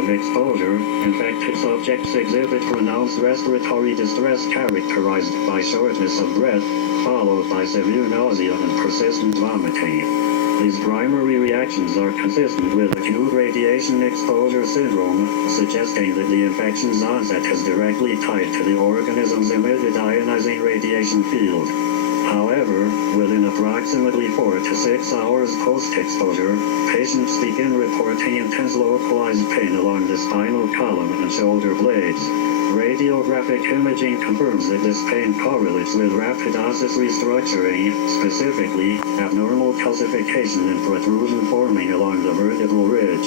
of exposure, infected subjects exhibit pronounced respiratory distress characterized by shortness of breath, followed by severe nausea and persistent vomiting. These primary reactions are consistent with acute radiation exposure syndrome, suggesting that the infection's onset is directly tied to the organism's emitted ionizing radiation field. However, within approximately 4 to 6 hours post-exposure, patients begin reporting intense localized pain along the spinal column and shoulder blades. Radiographic imaging confirms that this pain correlates with rapid osseous restructuring, specifically, abnormal calcification and protrusion forming along the vertebral ridge.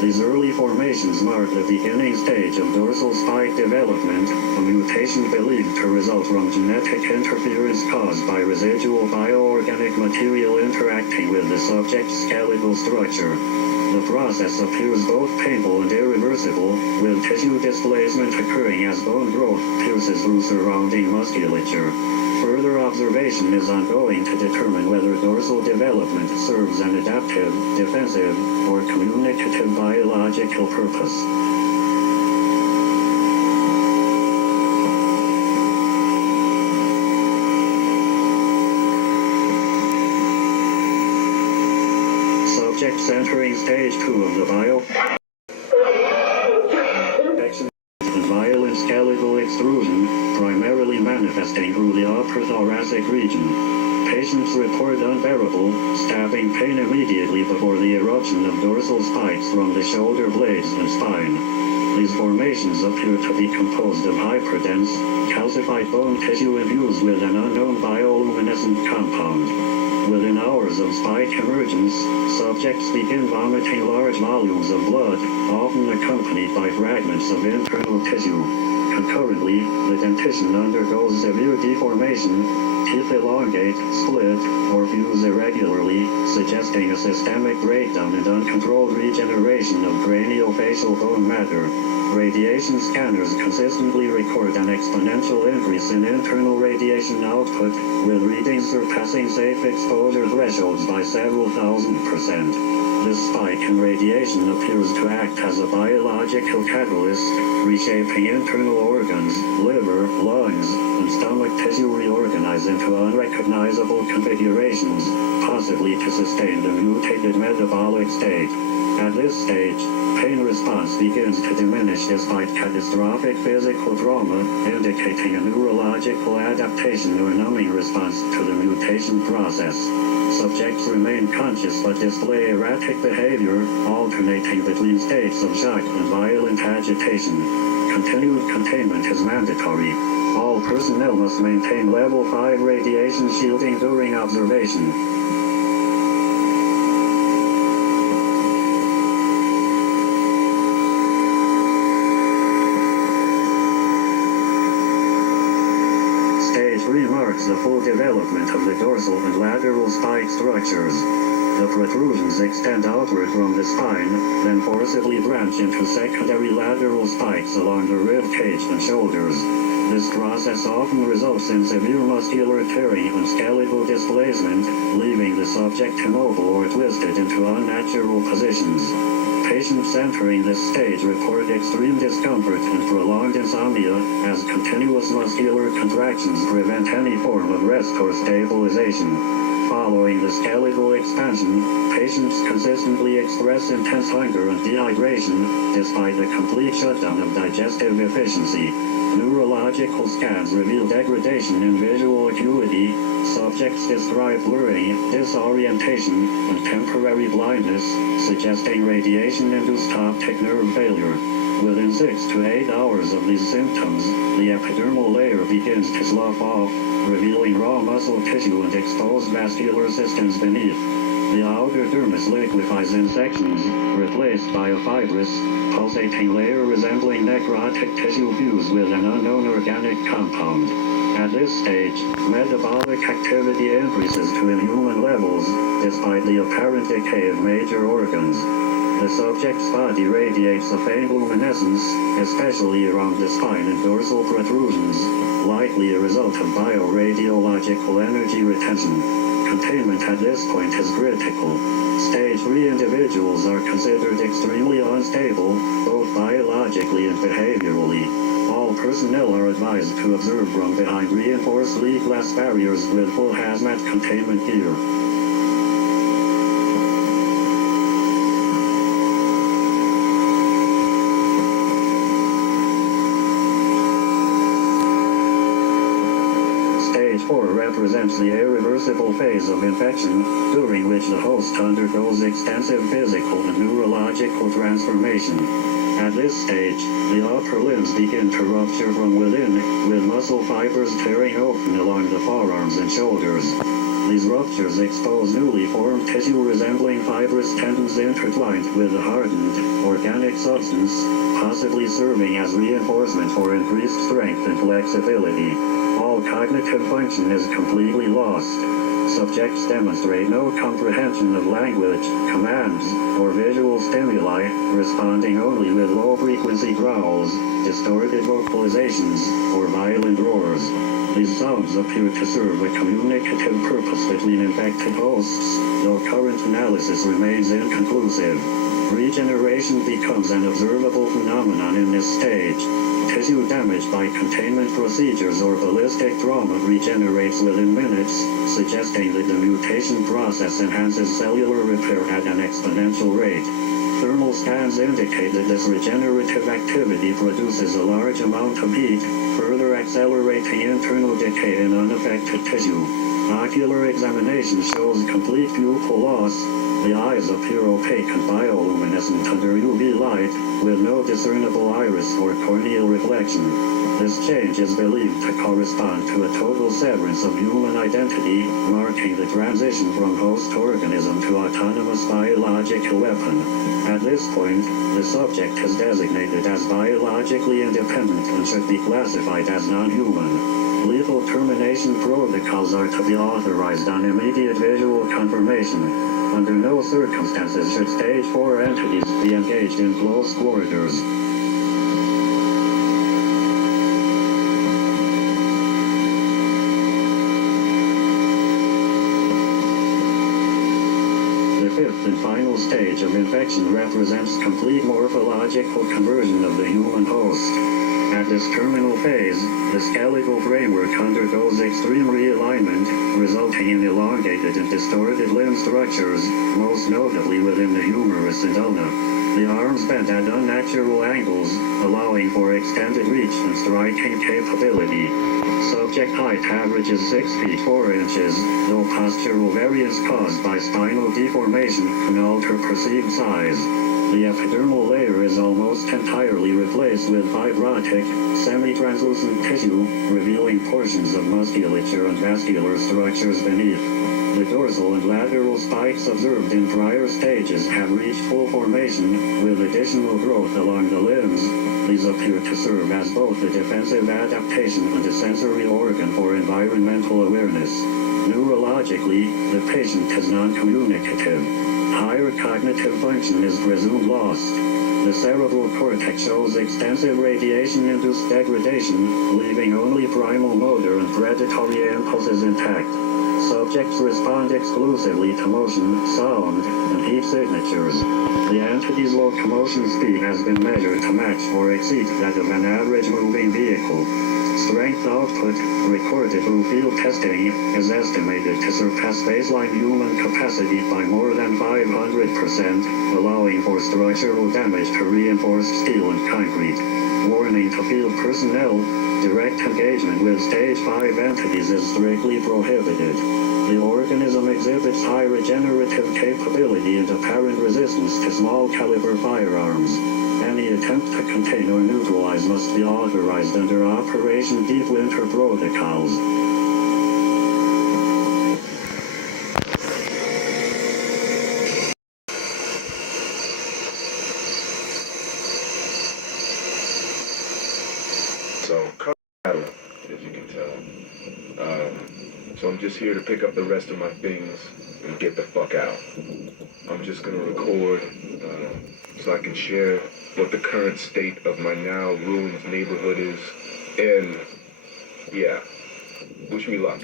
These early formations mark the beginning stage of dorsal spike development, a mutation believed to result from genetic interference caused by residual bioorganic material interacting with the subject's skeletal structure. The process appears both painful and irreversible, with tissue displacement occurring as bone growth pierces through surrounding musculature. Further observation is ongoing to determine whether dorsal development serves an adaptive, defensive, or communicative biological purpose. Subjects entering stage 2 of the infection and violent skeletal extrusion, primarily manifesting through the upper thoracic region. Patients report unbearable, stabbing pain immediately before the eruption of dorsal spikes from the shoulder blades and spine. These formations appear to be composed of hyperdense, calcified bone tissue infused with an unknown bioluminescent compound. Within hours of spike emergence, subjects begin vomiting large volumes of blood, often accompanied by fragments of internal tissue. Concurrently, the dentition undergoes severe deformation, teeth elongate, split, or fuse irregularly, suggesting a systemic breakdown and uncontrolled regeneration of craniofacial bone matter. Radiation scanners consistently record an exponential increase in internal radiation output, with readings surpassing safe exposure thresholds by several thousand%. This spike in radiation appears to act as a biological catalyst, reshaping internal organs, liver, lungs, and stomach tissue reorganize into unrecognizable configurations, possibly to sustain the mutated metabolic state. At this stage, pain response begins to diminish despite catastrophic physical trauma, indicating a neurological adaptation or numbing response to the mutation process. Subjects remain conscious but display erratic behavior, alternating between states of shock and violent agitation. Continued containment is mandatory. All personnel must maintain level 5 radiation shielding during observation. Stage 3 marks the full development of the dorsal and lateral spike structures. The protrusions extend outward from the spine, then forcibly branch into secondary lateral spikes along the rib cage and shoulders. This process often results in severe muscular tearing and skeletal displacement, leaving the subject immobile or twisted into unnatural positions. Patients entering this stage report extreme discomfort and prolonged insomnia, as continuous muscular contractions prevent any form of rest or stabilization. Following the skeletal expansion, patients consistently express intense hunger and dehydration, despite the complete shutdown of digestive efficiency. Neurological scans reveal degradation in visual acuity. Subjects describe blurring, disorientation, and temporary blindness, suggesting radiation-induced optic nerve failure. Within 6 to 8 hours of these symptoms, the epidermal layer begins to slough off, revealing raw muscle tissue and exposed vascular systems beneath. The outer dermis liquefies in sections, replaced by a fibrous, pulsating layer resembling necrotic tissue fused with an unknown organic compound. At this stage, metabolic activity increases to inhuman levels, despite the apparent decay of major organs. The subject's body radiates a faint luminescence, especially around the spine and dorsal protrusions, likely a result of bioradiological energy retention. containment at this point is critical. Stage 3 individuals are considered extremely unstable, both biologically and behaviorally. All personnel are advised to observe from behind reinforced glass barriers with full hazmat containment gear. Stage 4 represents the irreversible phase of infection, during which the host undergoes extensive physical and neurological transformation. At this stage, the upper limbs begin to rupture from within, with muscle fibers tearing open along the forearms and shoulders. These ruptures expose newly formed tissue resembling fibrous tendons intertwined with a hardened, organic substance, possibly serving as reinforcement for increased strength and flexibility. All cognitive function is completely lost. Subjects demonstrate no comprehension of language, commands, or visual stimuli, responding only with low-frequency growls, distorted vocalizations, or violent roars. These sounds appear to serve a communicative purpose between infected hosts, though current analysis remains inconclusive. Regeneration becomes an observable phenomenon in this stage. Tissue damaged by containment procedures or ballistic trauma regenerates within minutes, suggesting that the mutation process enhances cellular repair at an exponential rate. Thermal scans indicate that this regenerative activity produces a large amount of heat, further accelerating internal decay in unaffected tissue. Ocular examination shows complete pupil loss. The eyes appear opaque and bioluminescent under UV light, with no discernible iris or corneal reflection. This change is believed to correspond to a total severance of human identity, marking the transition from host organism to autonomous biological weapon. At this point, the subject is designated as biologically independent and should be classified as non-human. Lethal termination protocols are to be authorized on immediate visual confirmation. Under no circumstances should Stage 4 entities be engaged in close quarters. The fifth and final stage of infection represents complete morphological conversion of the human host. At this terminal phase, the skeletal framework undergoes extreme realignment, resulting in elongated and distorted limb structures, most notably within the humerus and ulna. The arms bend at unnatural angles, allowing for extended reach and striking capability. Subject height averages 6 feet 4 inches, though postural variance caused by spinal deformation can alter perceived size. The epidermal layer is almost entirely replaced with fibrotic, semi-translucent tissue, revealing portions of musculature and vascular structures beneath. The dorsal and lateral spikes observed in prior stages have reached full formation, with additional growth along the limbs. These appear to serve as both a defensive adaptation and a sensory organ for environmental awareness. Neurologically, the patient is non-communicative. Higher cognitive function is presumed lost. The cerebral cortex shows extensive radiation-induced degradation, leaving only primal motor and predatory impulses intact. Subjects respond exclusively to motion, sound, and heat signatures. The entity's locomotion speed has been measured to match or exceed that of an average moving vehicle. Strength output, recorded through field testing, is estimated to surpass baseline human capacity by more than 500%, allowing for structural damage to reinforced steel and concrete. Warning to field personnel, direct engagement with Stage 5 entities is strictly prohibited. The organism exhibits high regenerative capability and apparent resistance to small-caliber firearms. Any attempt to contain or neutralize must be authorized under Operation Deep Winter protocols. So, battle, as you can tell. So I'm just here to pick up the rest of my things and get the fuck out. I'm just gonna record so I can share what the current state of my now ruined neighborhood is. And yeah, wish me luck.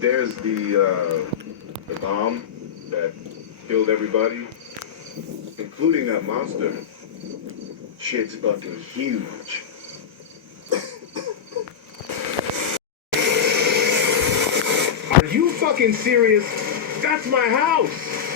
There's the bomb that killed everybody, including that monster. Shit's fucking huge. Are you fucking serious? That's my house!